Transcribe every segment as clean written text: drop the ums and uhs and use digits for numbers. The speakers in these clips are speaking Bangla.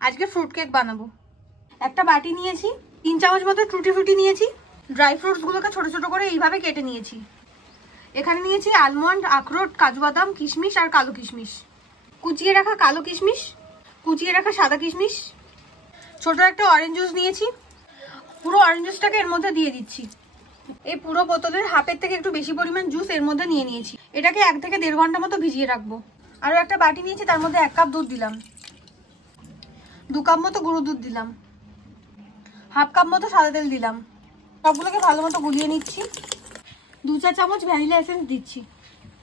আজকে ফ্রুট কেক বানাবো। একটা বাটি নিয়েছি, 3 চামচ মতো টুটি ফ্রুটি নিয়েছি। ড্রাই ফ্রুটসগুলোকে ছোট ছোট করে এইভাবে কেটে নিয়েছি। এখানে নিয়েছি আলমন্ড, আখরোট, কাজু বাদাম, কিশমিশ আর কালো কিশমিশ, কুচিয়ে রাখা কালো কিশমিশ, কুচিয়ে রাখা সাদা কিশমিশ। ছোট একটা অরেঞ্জ জুস নিয়েছি, পুরো অরেঞ্জ জুসটাকে এর মধ্যে দিয়ে দিচ্ছি। এই পুরো বোতলের হাফের থেকে একটু বেশি পরিমাণ জুস এর মধ্যে নিয়ে নিয়েছি। এটাকে 1 থেকে 1.5 ঘন্টা মতো ভিজিয়ে রাখবো। আরও একটা বাটি নিয়েছি, তার মধ্যে 1 কাপ দুধ দিলাম, 2 কাপ মতো গুঁড়ো দুধ দিলাম, হাফ কাপ মতো সাদা তেল দিলাম। সবগুলোকে ভালো মতো গুলিয়ে নিচ্ছি। 2 চা চামচ ভ্যানিলা এসেন্স দিচ্ছি।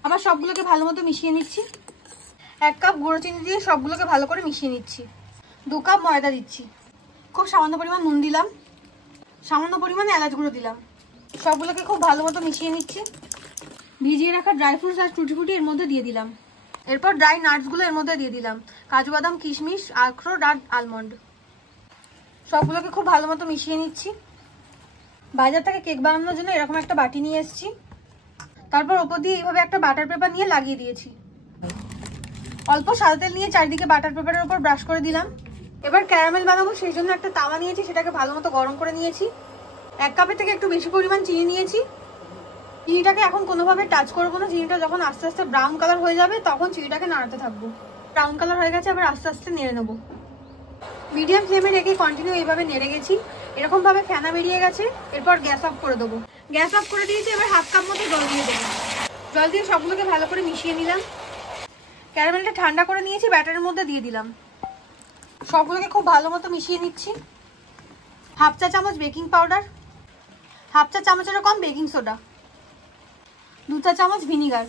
আবার সবগুলোকে ভালো মতো মিশিয়ে নিচ্ছি। 1 কাপ গুঁড়ো চিনি দিয়ে সবগুলোকে ভালো করে মিশিয়ে নিচ্ছি। 2 কাপ ময়দা দিচ্ছি। খুব সামান্য পরিমাণ নুন দিলাম, সামান্য পরিমাণ এলাচ গুঁড়ো দিলাম। সবগুলোকে খুব ভালো মতো মিশিয়ে নিচ্ছি। ভিজিয়ে রাখা ড্রাই ফ্রুটস আর টুটি ফুটি এর মধ্যে দিয়ে দিলাম। এরপর ড্রাই নাটসগুলো এর মধ্যে দিয়ে দিলাম, কাজু বাদাম, কিশমিশ, আখরোট আর আলমন্ড। সবগুলোকে খুব ভালো মতো মিশিয়ে নিচ্ছি। বাজার থেকে কেক বানানোর জন্য এরকম একটা বাটি নিয়ে এসেছি। তারপর ওপর দিয়ে এইভাবে একটা বাটার পেপার নিয়ে লাগিয়ে দিয়েছি। অল্প সাদা তেল নিয়ে চারিদিকে বাটার পেপারের উপর ব্রাশ করে দিলাম। এবার ক্যারামেল বানাবো, সেই জন্য একটা তাওয়া নিয়েছি, সেটাকে ভালো মতো গরম করে নিয়েছি। 1 কাপের থেকে একটু বেশি পরিমাণ চিনি নিয়েছি। চিনিটাকে এখন কোনোভাবে টাচ করবো না। চিনিটা যখন আস্তে আস্তে ব্রাউন কালার হয়ে যাবে তখন চিনিটাকে নাড়াতে থাকবো। ব্রাউন কালার হয়ে গেছে, আবার আস্তে আস্তে নেড়ে নেবো। মিডিয়াম ফ্লেমে রেখে কন্টিনিউ এইভাবে নেড়ে গেছি। এরকমভাবে ফেনা বেরিয়ে গেছে। এরপর গ্যাস অফ করে দেবো। গ্যাস অফ করে দিয়েছি। এবার হাফ কাপ মতো জল দিয়ে দেবো। জল দিয়ে সবগুলোকে ভালো করে মিশিয়ে নিলাম। ক্যারামেলটা ঠান্ডা করে নিয়েছি, ব্যাটারের মধ্যে দিয়ে দিলাম। সবগুলোকে খুব ভালো মতো মিশিয়ে নিচ্ছি। 1/2 চা চামচ বেকিং পাউডার, 1/2 চা চামচেরও কম বেকিং সোডা, 2 চা চামচ ভিনিগার।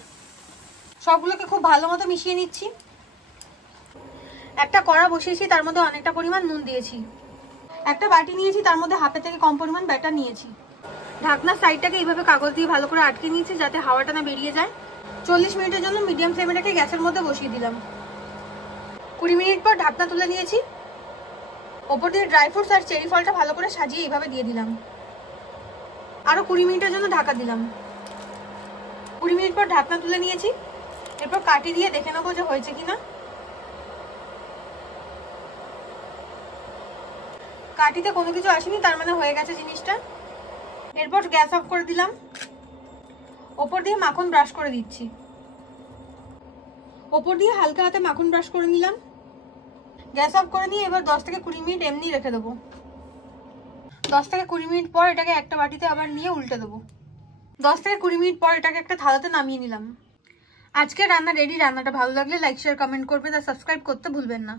সবগুলোকে খুব ভালো মতো মিশিয়ে নিচ্ছি। একটা কড়া বসিয়েছি, তার মধ্যে অনেকটা পরিমাণ নুন দিয়েছি। একটা বাটি নিয়েছি, তার মধ্যে হাফের থেকে কম পরিমাণ ব্যাটার নিয়েছি। ঢাকনার সাইডটাকে এইভাবে কাগজ দিয়ে ভালো করে আটকে নিয়েছি, যাতে হাওয়াটা না বেরিয়ে যায়। 40 মিনিটের জন্য মিডিয়াম ফ্লেমে রেখে গ্যাসের মধ্যে বসিয়ে দিলাম। 20 মিনিট পর ঢাকনা তুলে নিয়েছি। ওপর দিয়ে ড্রাই ফ্রুটস আর চেরি ফলটা ভালো করে সাজিয়ে এইভাবে দিয়ে দিলাম। আরও 20 মিনিটের জন্য ঢাকা দিলাম। 20 মিনিট পর ঢাকনা তুলে নিয়েছি। এরপর কাটি দিয়ে দেখে নেবো যে হয়েছে কিনা। কাটিতে কোনো কিছু আসেনি, তার মানে হয়ে গেছে জিনিসটা। এরপর গ্যাস অফ করে দিলাম। ওপর দিয়ে মাখন ব্রাশ করে দিচ্ছি। ওপর দিয়ে হালকা হাতে মাখন ব্রাশ করে নিলাম। গ্যাস অফ করে নিয়ে এবার 10 থেকে 20 মিনিট এমনি রেখে দেবো। 10 থেকে 20 মিনিট পর এটাকে একটা বাটিতে আবার নিয়ে উল্টে দেবো। 10 থেকে 20 মিনিট পর এটাকে একটা থালাতে নামিয়ে নিলাম। আজকে রান্না রেডি। রান্নাটা ভালো লাগলে লাইক, শেয়ার, কমেন্ট করবেন আর সাবস্ক্রাইব করতে ভুলবেন না।